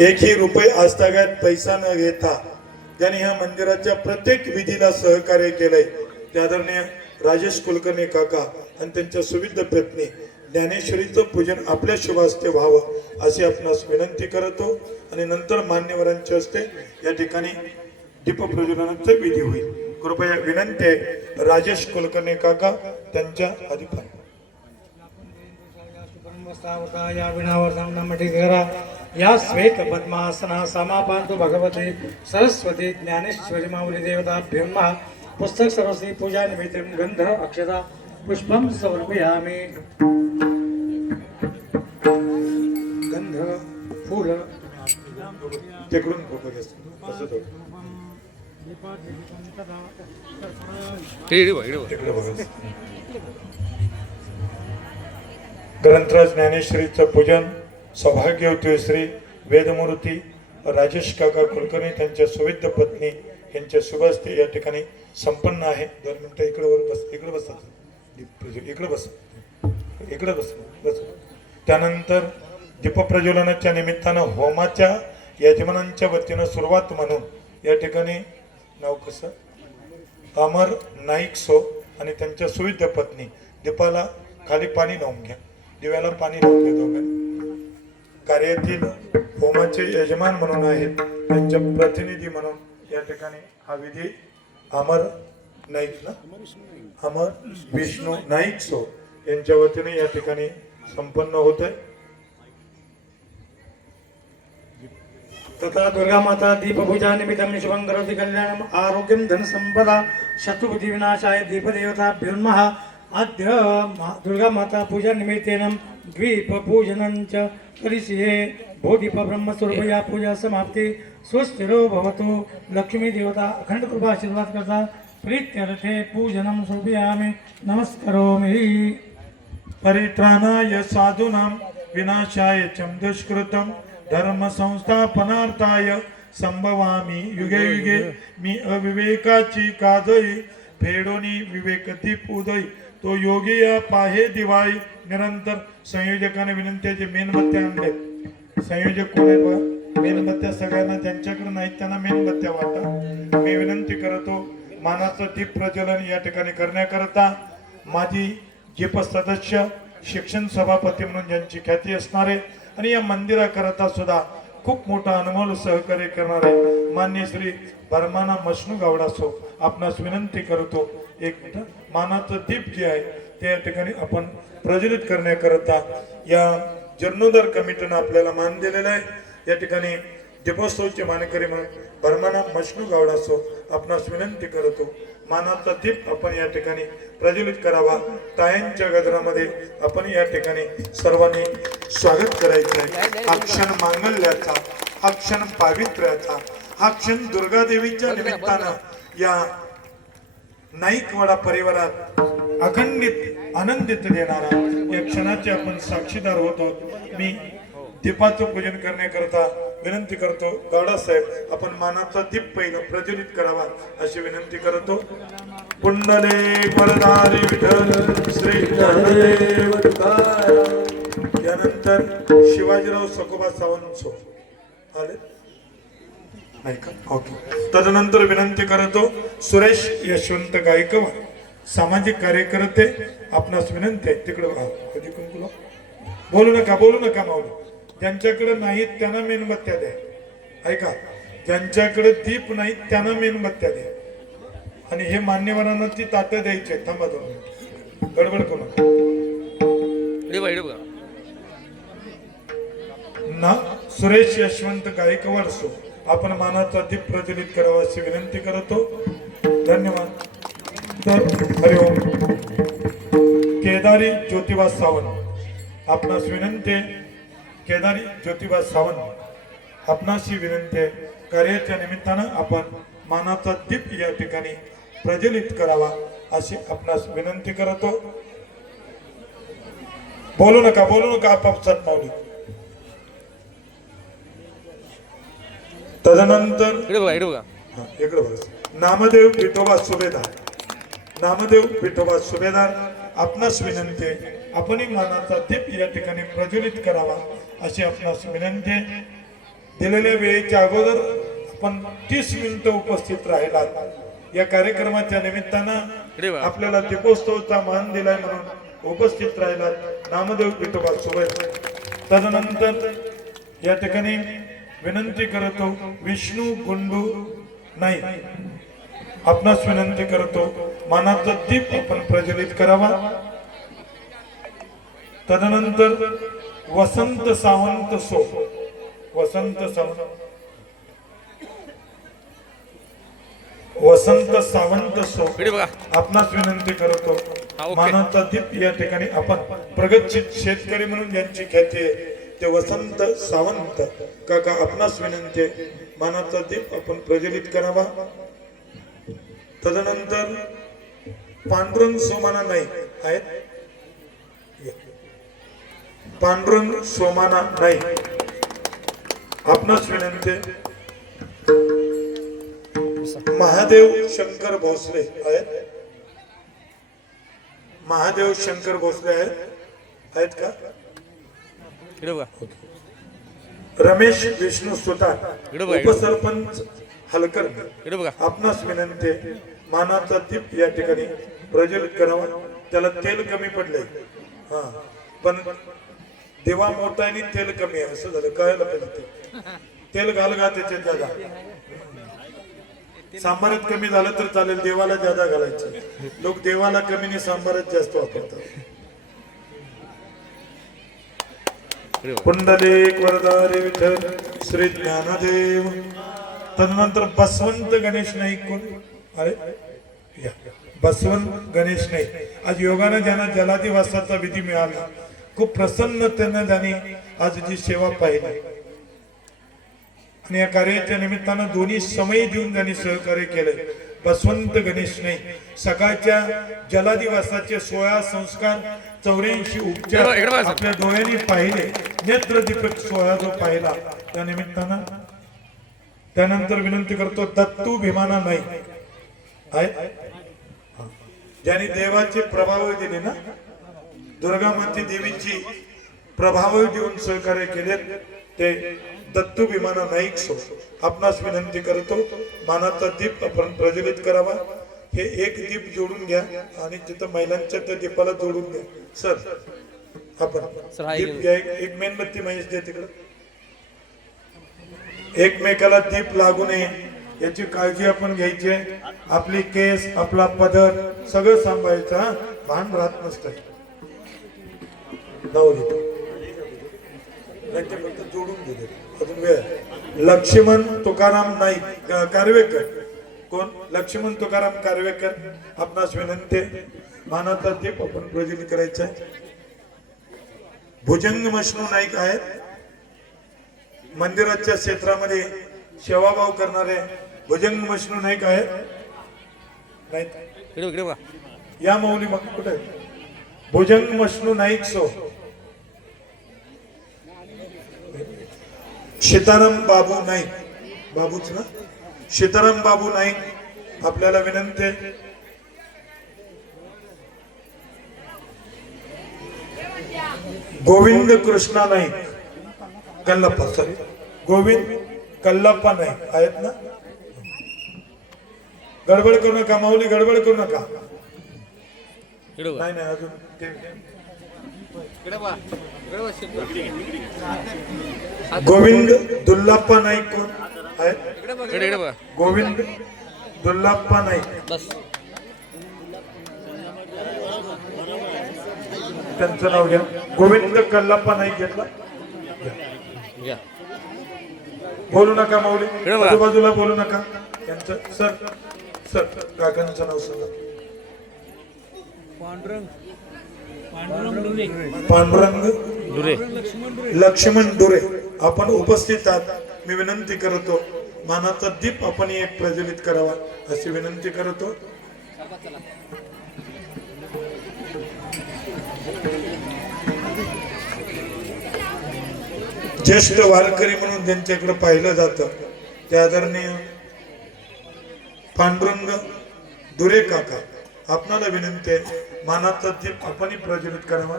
एकही रुपये आजतागायत पैसा न घेता त्यांनी ह्या मंदिराच्या प्रत्येक विधीला सहकार्य केलंय. ते आदरणीय राजेश कुलकर्णी काका आणि त्यांच्या सुविध पत्नी ज्ञानेश्वरीचं पूजन आपल्या शुभास्ते व्हावं अशी आपणास विनंती करतो. आणि नंतर मान्यवरांच्या हस्ते या ठिकाणी दीपप्रज्वलनाचा विधी होईल. कृपया विनंती आहे राजेश कुलकर्णी काका त्यांच्या अधिपती ब्रह्मस्थावता या श्वेत पद्मासना समापांतु भगवते सरस्वती ज्ञानेश्वरी माऊली देवता नमः। पुस्तक सरस्वती पूजा निमित्त गंध अक्षता पुष्पं समर्पयामि। गंध फूल। तिकडून फोटो ज्ञानेश्वरीचं पूजन सौभाग्यवती श्री वेदमूर्ती राजेश काका कुलकर्णी त्यांच्या सुविध पत्नी यांच्या शुभस्ते या ठिकाणी संपन्न आहे. दोन मिनटं इकडे वर बस इकडे बसतात इकडे बस. इकडे बस बस. त्यानंतर दीपप्रज्वलनाच्या निमित्तानं होमाच्या यजमानांच्या वतीनं सुरुवात म्हणून या ठिकाणी नाव कसं? अमर नाईक सो आणि त्यांच्या सुविध पत्नी दीपाला खाली पाणी लावून घ्या. दिव्याला पाणी लावून घ्या दोघांनी. कार्यातील होमाचे यजमान म्हणून आहेत त्यांच्या प्रतिनिधी म्हणून या ठिकाणी हा विधी अमर नाईक ना? अमर विष्णू नाईक सो यांच्या वतीने या ठिकाणी संपन्न होत आहे तथा दुर्गा माता दीपपूजा निमित्तं शुभं करोति कल्याणम् आरोग्यं धनसम्पदा शत्रुबुद्धि विनाशाय दीपदेवताभ्यो नमः। अद्य मा- दुर्गा माता पूजा निमित्तेन द्वीपपूजनं च करिष्ये भूदीप ब्रह्मस्वरूपया पूजा समाप्ति। स्वस्तिरो भवतु। लक्ष्मी देवता अखंड कृपा आशीर्वाद करता। प्रीत्यर्थे पूजनं समर्पयामि। नमस्करोमि। परित्राणाय साधूनां विनाशाय च दुष्कृतं। धर्म संस्थापनार्थाय संभवामी युगे युगे। मी अविवेकाची काजई। फेडोनी विवेक दीप उदय तो योगी पाहे दिवाळी. निरंतर संयोजकाने विनंतीचे मेणबत्त्या आणले संयोजक कोण आहे मेणबत्त्या सगळ्यांना ज्यांच्याकडे नाहीत त्यांना मेणबत्त्या वाटा. मी विनंती करतो मानाचं दीप प्रज्वलन या ठिकाणी करण्याकरता माझी जीप सदस्य शिक्षण सभापती म्हणून ज्यांची ख्याती असणारे आणि या मंदिराकरता सुद्धा खूप मोठा अनमोल सहकार्य करणारे मान्य श्री भरमाना मशनू गावडासो आपणास विनंती करतो. एक मिनिट मानाचं दीप जे आहे ते या ठिकाणी आपण प्रज्वलित करण्याकरता या जीर्णोद्धार कमिटीनं आपल्याला मान दिलेला आहे. या ठिकाणी दीपोत्सवचे मानकरी म्हणून बर्माना मशनू गावडासो आपणास विनंती करतो मानाचा दीप आपण या ठिकाणी प्रज्वलित करावा. तायांच्या गजरामध्ये आपण या ठिकाणी सर्वांनी स्वागत करायचं आहे. हा क्षण मांगल्याचा हा क्षण पावित्र्याचा हा क्षण दुर्गादेवीच्या निमित्तानं या नाईकवाडा परिवारात अखंडित आनंदित देणारा या क्षणाचे आपण साक्षीदार होतो. मी दीपाचं पूजन करण्याकरता विनंती करतो गाडा साहेब आपण मानाचा दीप पहिला प्रज्वलित करावा अशी विनंती करतो. कुंडले परदारी विठ्ठल श्री ज्ञानदेव यानंतर शिवाजीराव सकोबा सावंत सो आले? नाही का? ओके. तदनंतर विनंती करतो सुरेश यशवंत गायकवाड सामाजिक कार्यकर्ते आपणास विनंती आहे. तिकडे. कधी कुंकुला? बोलू नका बोलू नका माऊली. ज्यांच्याकडे नाहीत त्यांना मेणबत्त्या द्या. ऐका ज्यांच्याकडे दीप नाहीत त्यांना मेणबत्त्या द्या. आणि हे मान्यवरांना ती ताटं द्यायची. थांबा दोन गडबड करू ना सुरेश यशवंत गायकवाड सो आपण मानाचा दीप प्रज्वलित करावा अशी विनंती करतो. धन्यवाद. तर हरिओम केदारी ज्योतिबा सावंत. आपणास विनंती केदारी ज्योतिबा सावंत आपणाशी विनंती कार्याच्या निमित्तानं आपण मानाचा दीप या ठिकाणी प्रज्वलित करावा अशी आपणास विनंती करतो. बोलू नका बोलू नका आपापसात माऊली तदनंतर इकडे बघा इकडे बघा. हा, इकडं बघा. नामदेव विठोबा सुभेदार. नामदेव विठोबा सुभेदार आपणास विनंती आहे आपणही मानाचा दीप या ठिकाणी प्रज्वलित करावा अशी आपणास विनंती आहे. दिलेल्या वेळेच्या अगोदर आपण तीस मिनिटं उपस्थित राहिलात. या कार्यक्रमाच्या निमित्तानं आपल्याला दीपोत्सवचा मान दिलाय म्हणून उपस्थित राहिलात नामदेव पिठोबा सोबत तदनंतर या ठिकाणी विनंती करतो विष्णू गुंडू नाही. आपणास विनंती करतो मानाचा दीप आपण प्रज्वलित करावा. तदनंतर वसंत सावंत सो. वसंत सावंत. वसंत सावंत सो. आपणास विनंती करतो. मानाचा दीप या ठिकाणी आपण प्रगतशील शेतकरी म्हणून ज्यांची ख्याती आहे ते वसंत सावंत काका आपणास विनंती आहे. मानाचा दीप आपण प्रज्वलित करावा. तदनंतर पांडुरंग सोमाना नाही आहेत. पांडुरंग सोमाना नाही आपणास विनंती महादेव शंकर भोसले आहेत. महादेव शंकर भोसले आहेत. आहेत का? इकडे बघा. रमेश विष्णू सुतार. उपसरपंच हलकर इकडे बघा. आपणास विनंती मानाचा दीप या ठिकाणी प्रज्वलित करावा. त्याला तेल कमी पडले हा. पण देवा मोठा आणि तेल कमी आहे. असं झालं. कळायला पाहिजे. तेल घाल घा त्याच्यात जादा सांबारात कमी झालं तर चालेल. देवाला जादा घालायचं. लोक देवाला कमी आणि सांबारात जास्त वापरतात इकडे बघा पुंडलिक वरदारे विठ्ठल श्री ज्ञानदेव. तदनंतर बसवंत गणेश नाईक कोण? अरे या. बसवंत गणेश नाईक. आज योगाने ज्यांना जलादिवासाचा विधी मिळाला खूप प्रसन्नतेनं त्यांनी आज जी सेवा पाहिली. आणि या कार्याच्या निमित्तानं दोन्ही समय देऊन त्यांनी सहकार्य केलं बसवंत गणेश नाईक. सकाळच्या जलादिवासाचे सोळा संस्कार चौऱ्याऐंशी उपचार. आपल्या डोळ्यांनी पाहिले. नेत्रदीपक सोहळा जो पाहिला त्या निमित्तानं त्यानंतर विनंती करतो दत्तू भीमाना नाही. ज्यांनी देवाचे प्रभाव दिले ना दुर्गा माते देवीची प्रभाव देऊन सहकार्य केले ते दत्तू भीमाना नाईक सो. आपणास विनंती करतो मानाचा दीप आपण प्रज्वलित करावा. हे एक दीप जोडून घ्या आणि तिथं महिलांच्या त्या दीपाला जोडून घ्या. सर आपण दीप एक- घ्या. एक मेणबत्ती महेश द्या तिकडं. एकमेकाला दीप लागू नये याची काळजी आपण घ्यायची आहे. आपली केस आपला पदर सगळं सांभाळायचं हा? भान राहत नसतं जाऊ जोडून दिले अजून वेळ. लक्ष्मण तुकाराम नाईक क- कारवेकर. कोण? लक्ष्मण तुकाराम कारवेकर. आपणास विनंती. मानाचा दीप आपण प्रज्वलित करायचा आहे. भुजंग मशनू नाईक आहेत. मंदिराच्या क्षेत्रामध्ये सेवाभाव करणारे भुजंग मशनू नाईक आहेत. नाहीत? या मौली मग कुठे? भुजंग मशनू नाईक सो. सीताराम बाबू नाईक. बाबूच ना? सीताराम बाबू नाईक आपल्याला विनंती आहे. गोविंद कृष्णा नाईक कल्लप्पा सॉरी गोविंद कल्लप्पा नाईक आहेत ना? गडबड करू नका माऊली गडबड करू नका. नाही नाही अजून ते गोविंद दुल्लाप्पा नाईक कोण? आहेत इकडे इकडे बघा. गोविंद दुल्लाप्पा नाईक. बस. त्यांचं नाव घ्या. गोविंद कल्लाप्पा नाईक घेतला. बोलू नका माऊली. आजूबाजूला बोलू नका. त्यांचं सर सर काकांचं नाव सांगा. पांडुरंग. दुरे. लक्ष्मण डोरे आपण उपस्थित आहात. मी विनंती करतो मानाचा दीप आपण एक प्रज्वलित करावा अशी विनंती करतो. ज्येष्ठ वारकरी म्हणून त्यांच्याकडे पाहिलं जातं ते आदरणीय पांडुरंग दुरे काका आपणाला विनंती आहे मानाचा दीप आपणही प्रज्वलित करावा.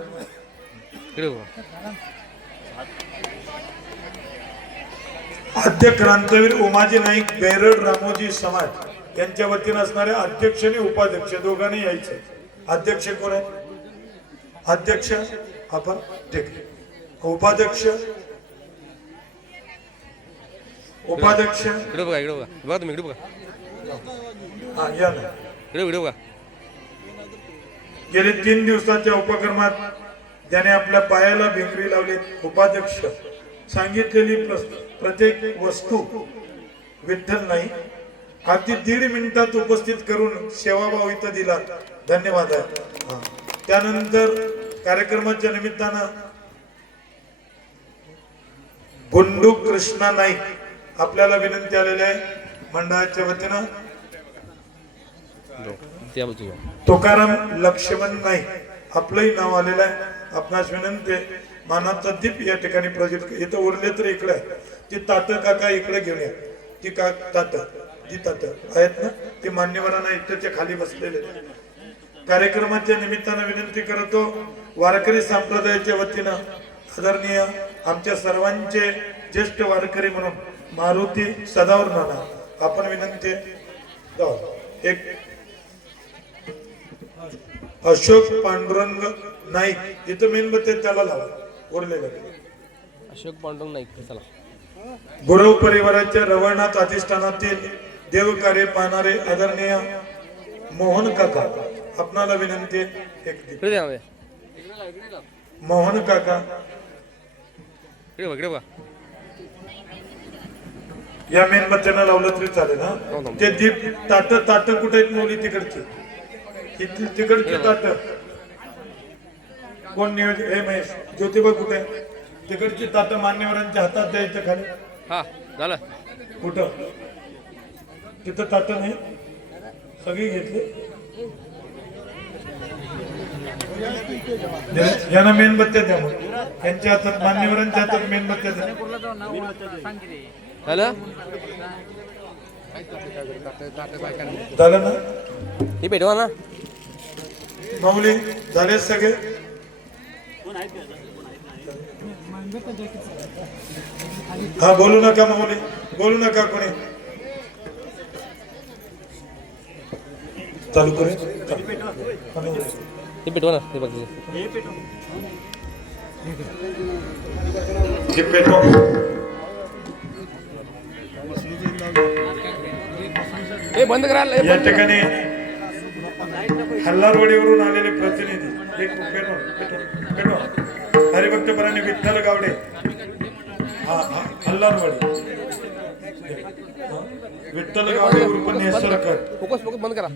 आद्य क्रांतवीर उमाजी नाईक बेरड रामोजी समाज यांच्या वतीनं असणारे अध्यक्ष आणि उपाध्यक्ष दोघांनी यायचे. अध्यक्ष कोण आहे अध्यक्ष आपण. उपाध्यक्ष? उपाध्यक्ष? इकडे बघा इकडे बघा. बघा तुम्ही इकडे बघा. हा या ना. इकडे व्हिडिओ बघा. गेले तीन दिवसाच्या उपक्रमात त्याने आपल्या पायाला भिंगरी लावली उपाध्यक्ष. सांगितलेली प्रत्येक वस्तू विठ्ठल नाही. अगदी दीड मिनिटात उपस्थित करून सेवाभाव इथं दिला. धन्यवाद. आहे त्यानंतर कार्यक्रमाच्या निमित्तानं गुंडू कृष्णा नाईक आपल्याला विनंती आलेली आहे. मंडळाच्या वतीनं तुकाराम लक्ष्मण नाईक आपलंही नाव आलेलं आहे. आपणास विनंती आहे. मानाचा दीप या ठिकाणी प्रोजेक्ट इथं उरले तर इकडे आहे. ती ताट काका इकडे घेऊन या ती का ताट जी ताट आहेत ना ते मान्यवरांना इथंच्या खाली बसलेले आहेत. कार्यक्रमाच्या निमित्तानं विनंती करतो वारकरी संप्रदायाच्या वतीनं आदरणीय आमच्या सर्वांचे ज्येष्ठ वारकरी म्हणून मारुती सदावर नाना आपण विनंती जाऊ. एक अशोक पांडुरंग नाईक इथं मेणबत्ती त्याला लावा अशोक पांडुरंग नाईक चला. गुरव परिवाराच्या रवळनाथ अधिष्ठानातील देवकार्य पाहणारे आदरणीय मोहन काका आपणाला विनंती एक ना. मोहन काका. या मेणबत्त्यानं लावलं तरी चालेल हा? ते दीप ताट ताट कुठे आहेत मुली तिकडची? तिकडची ताट. कोण नियोजन? हे महेश. ज्योतिबा कुठे? तिकडची ताट मान्यवरांच्या हातात द्यायचं खाली. हा झालं. कुठं? तिथं ताट नाही. सगळी घेतली. ज्यांना मेणबत्त्या द्या मग. त्यांच्या हातात मान्यवरांच्या हातात मेणबत्त्या द्या. झालं? झालं ना? हे पेटवा ना. माऊली झाले सगळे. हा बोलू नका माऊली बोलू नका कोणी. चालू करे. हे पेटवा ना हे बघ. हे पेटवा. हे बंद करा या बंद करा. ठिकाणी हल्लारवाडीवरून आलेले प्रतिनिधी. एक पेटवा पेटवा पेटवा. हरिभक्तपराने विठ्ठल गावडे. हा हा हल्लारवाडी. विठ्ठल गावडे उर्फ नेसरकर. फोकस फोकस बंद करा.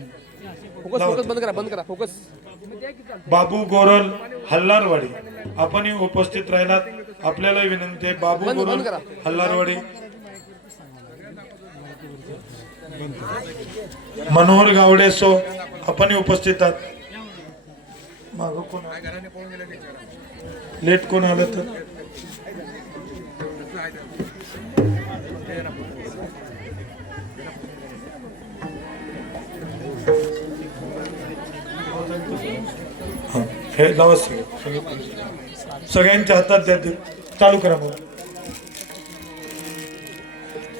फोकस फोकस बंद करा बंद करा फोकस. बाबू गोरल हल्लारवाडी. आपणही उपस्थित राहिलात. आपल्याला विनंती आहे बाबू गोरल. हल्लारवाडी. मनोहर गावडे सो आपणही उपस्थित आहात. मागं कोण लेट कोण आलं तर? हा, लावा सगळे. सगळ्यांच्या हातात द्या ते. चालू करा मग.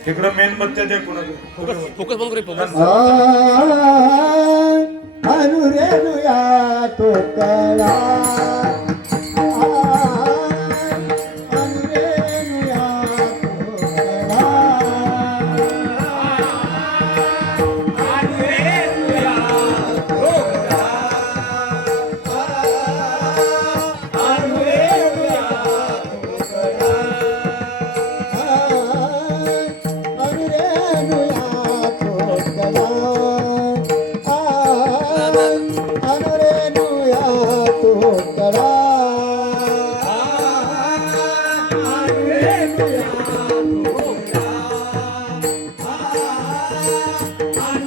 इकडं मेन बत्त्या द्या कोणाला. फोकस बंद करा फोकस. अनुरेनुया तो कळा